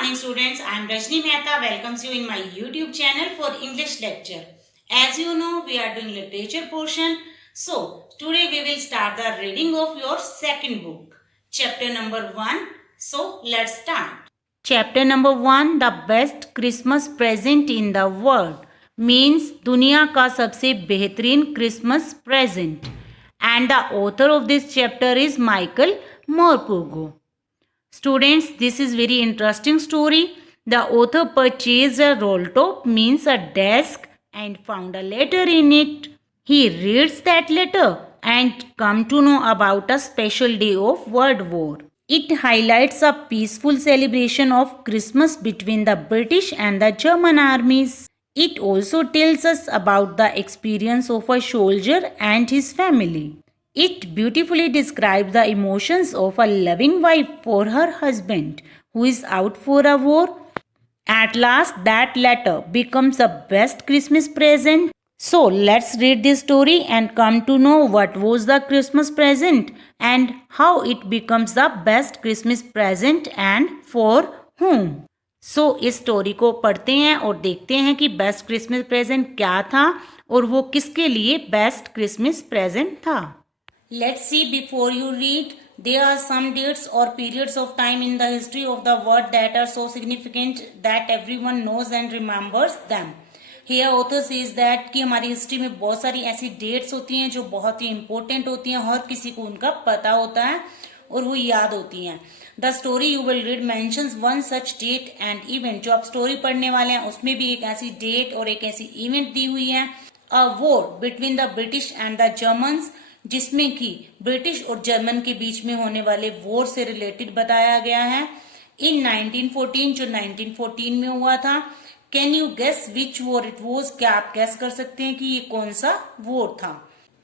morning students, I am Rajni Mehta welcomes you in my YouTube channel for English lecture. As you know, we are doing literature portion. So, today we will start the reading of your second book, chapter number 1. So, let's start. Chapter number 1, the best Christmas present in the world means दुनिया का सबसे बेहतरीन Christmas present. And the author of this chapter is Michael Morpurgo. Students, this is very interesting story. The author purchased a roll top, means a desk, and found a letter in it. He reads that letter and come to know about a special day of World War. It highlights a peaceful celebration of Christmas between the British and the German armies. It also tells us about the experience of a soldier and his family. It beautifully describes the emotions of a loving wife for her husband who is out for a war. At last, that letter becomes the best Christmas present. So, let's read this story and come to know what was the Christmas present and how it becomes the best Christmas present and for whom. So, इस story को पढ़ते हैं और देखते हैं कि best Christmas present क्या था और वो किसके लिए बेस्ट क्रिसमस प्रेजेंट था. Let's see before you read. There are some dates or periods of time in the history of the world that are so significant that everyone knows and remembers them. Here author says that कि हमारी history में बहुत सारी ऐसी dates होती हैं जो बहुत ही इम्पोर्टेंट होती हैं, हर किसी को उनका पता होता है और वो याद होती हैं. The story you will read mentions one such date and event. जो आप स्टोरी पढ़ने वाले हैं उसमें भी एक ऐसी डेट और एक ऐसी इवेंट दी हुई है. A war between the British and the Germans, जिसमें कि ब्रिटिश और जर्मन के बीच में होने वाले वॉर से रिलेटेड बताया गया है. इन 1914, जो 1914 में हुआ था. Can you guess which war it was? क्या आप गेस कर सकते हैं कि ये कौन सा वॉर था?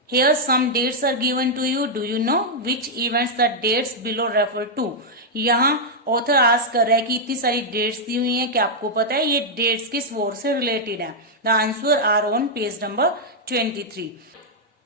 Here some dates are given to you. Do you know which events the dates below refer to? यहाँ ऑथर आस्क कर रहा है कि इतनी सारी डेट्स दी हुई हैं, क्या आपको पता है ये डेट्स किस वॉर से रिलेटेड है? The answer are on page number 23.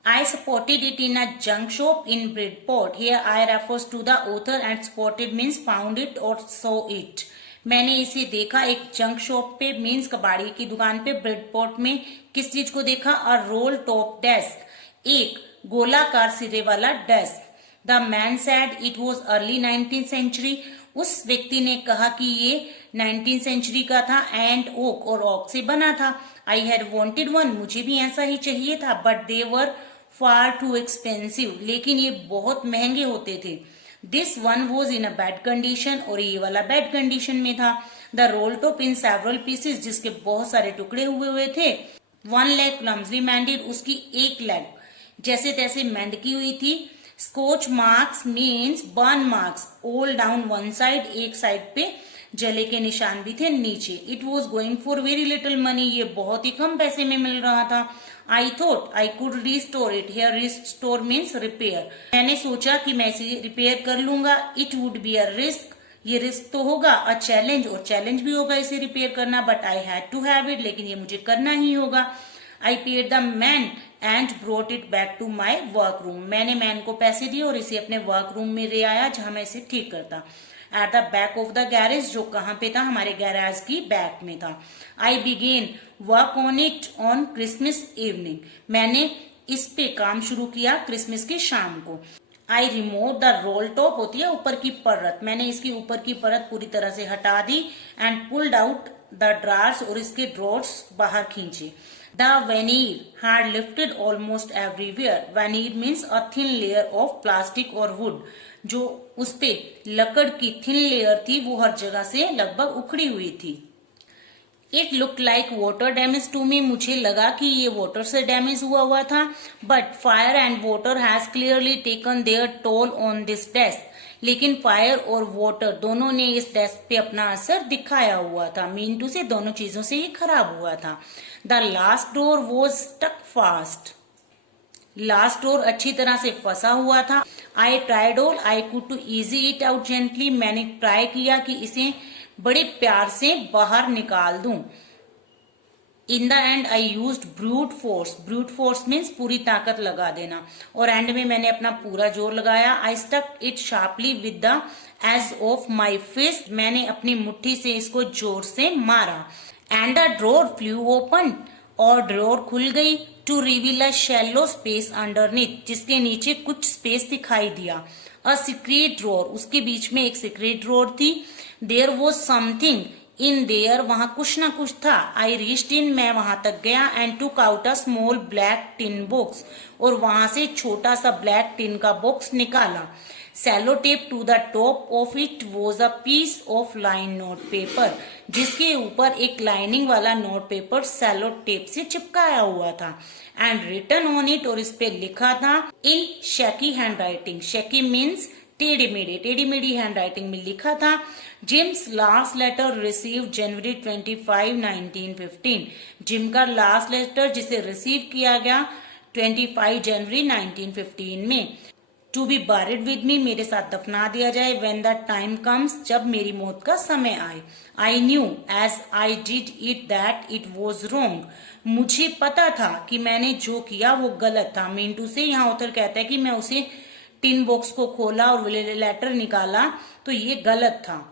I spotted it in a junk shop in Bridport. Here I refers to the author and spotted means found it or saw it. मैंने इसे देखा एक junk shop पे, means कबाड़ी की दुकान पे ब्रेडपोर्ट में. किस चीज को देखा? अ रोल टॉप डेस्क, एक गोलाकार सिरे वाला desk. The man said it was early 19th century. उस व्यक्ति ने कहा कि ये 19th सेंचुरी का था एंड ओक और ओक से बना था. आई हैड वॉन्टेड वन, मुझे भी ऐसा ही चाहिए था. But they were far too expensive, लेकिन ये बहुत महंगे होते थे. This one was in a bad condition, और ये वाला बैड कंडीशन में था. The role top in several pieces, जिसके बहुत सारे टुकड़े हुए थे. वन लेग क्लम्सली मैंडेड, उसकी एक लेग जैसे तैसे मेंड की हुई थी. Scotch marks means burn marks, all down one side, एक साइड पे जले के निशान भी थे नीचे. It was going for very little money, ये बहुत ही कम पैसे में मिल रहा था. I thought I could restore it. Here restore means repair. मैंने सोचा कि मैं इसे रिपेयर कर लूंगा. It would be a risk, ये रिस्क तो होगा. अ चैलेंज, और चैलेंज भी होगा इसे रिपेयर करना. But I had to have it, लेकिन ये मुझे करना ही होगा. I paid the man and brought it back to my work room. मैंने मैन को पैसे दिए और इसे अपने वर्क रूम में ले आया जहां मैं इसे ठीक करता. At the back of the garage, जो कहाँ पे था? हमारे गैराज की बैक में था. I began work on it on Christmas evening. मैंने इस पे काम शुरू किया क्रिसमस की शाम को. I remove the role top, होती है ऊपर की परत. मैंने इसकी ऊपर की परत पूरी तरह से हटा दी. And pulled out the drawers, और इसके ड्रॉर्स बाहर खींचे. The veneer had lifted almost everywhere. Veneer means a thin layer of plastic और वुड, जो उस पे लकड़ की थिन लेयर थी वो हर जगह से लगभग उखड़ी हुई थी. It look like water damage to me, मुझे लगा कि ये वाटर से डैमेज हुआ था. But fire and water has clearly taken their toll on this desk. लेकिन फायर और वाटर दोनों ने इस डेस्क पे अपना असर दिखाया हुआ था. मीन टू से दोनों चीजों से ये खराब हुआ था. The last door was stuck fast. Last door अच्छी तरह से फंसा हुआ था. I tried all I could to ease it out gently. मैंने ट्राई किया कि इसे बड़े प्यार से बाहर निकाल दूं. In the end I used brute force. Brute force means पूरी ताकत लगा देना, और एंड में मैंने अपना पूरा जोर लगाया. I stuck it sharply with the edge of my fist, मैंने अपनी मुट्ठी से इसको जोर से मारा। And the drawer flew open, और ड्रॉर खुल गई। To reveal a shallow space underneath, जिसके नीचे कुछ स्पेस दिखाई दिया। अ सीक्रेट ड्रॉर, उसके बीच में एक सीक्रेट ड्रॉर थी। There was something in there, वहां कुछ ना कुछ था। आई रीच्ड इन, मैं वहां तक गया। एंड टूक out a small black tin box, और वहां से छोटा सा ब्लैक टिन का बॉक्स निकाला। Sellotape to the top of it was a piece of line note paper, जिसके ऊपर एक लाइनिंग वाला नोट पेपर सेलो टेप से चिपकाया हुआ था। एंड रिटन ऑन इट, और इस पे लिखा था in shaky handwriting. Shaky means टेढ़ी मेढ़ी हैंड राइटिंग में लिखा था। Jim's last letter received January 25, 1915। Jim का लास्ट लेटर जिसे रिसीव किया गया 25 जनवरी 1915 में। To be buried with me, मेरे साथ दफना दिया जाए। व्हेन द टाइम कम्स, जब मेरी मौत का समय आए। I knew as I did it that it was wrong, मुझे पता था कि मैंने जो किया वो गलत था। मींटू से यहाँ ऑथर कहता है कि मैं उसे टिन बॉक्स को खोला और लेटर निकाला तो ये गलत था।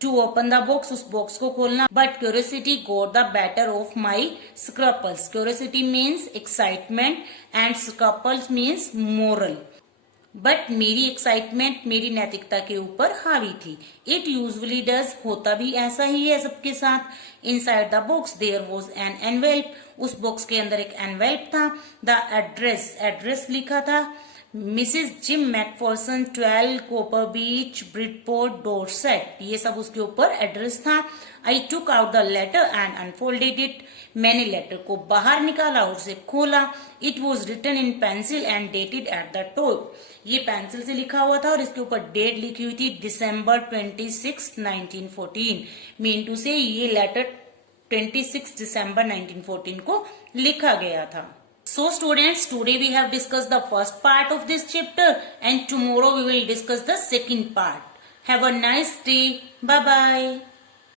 टू ओपन द बॉक्स, उस बॉक्स को खोलना। But curiosity got the better of my scruples. Curiosity means excitement and scruples means moral. But मेरी एक्साइटमेंट मेरी नैतिकता के ऊपर हावी थी। इट यूजुअली डज, होता भी ऐसा ही है सबके साथ। Inside the box there was an envelope, उस बॉक्स के अंदर एक एनवेल्प था। द एड्रेस लिखा था Mrs Jim McPherson 12 Copper Beech Bridport Dorset, ये सब उसके ऊपर एड्रेस था। I took out the letter and unfolded it, मैंने लेटर को बाहर निकाला और उसे खोला। It was written in pencil and dated at the top, ये पेंसिल से लिखा हुआ था और इसके ऊपर डेट लिखी हुई थी December 26, 1914। मींटू से ये लेटर 26 December 1914 को लिखा गया था। So students, today we have discussed the first part of this chapter and tomorrow we will discuss the second part. Have a nice day. Bye bye.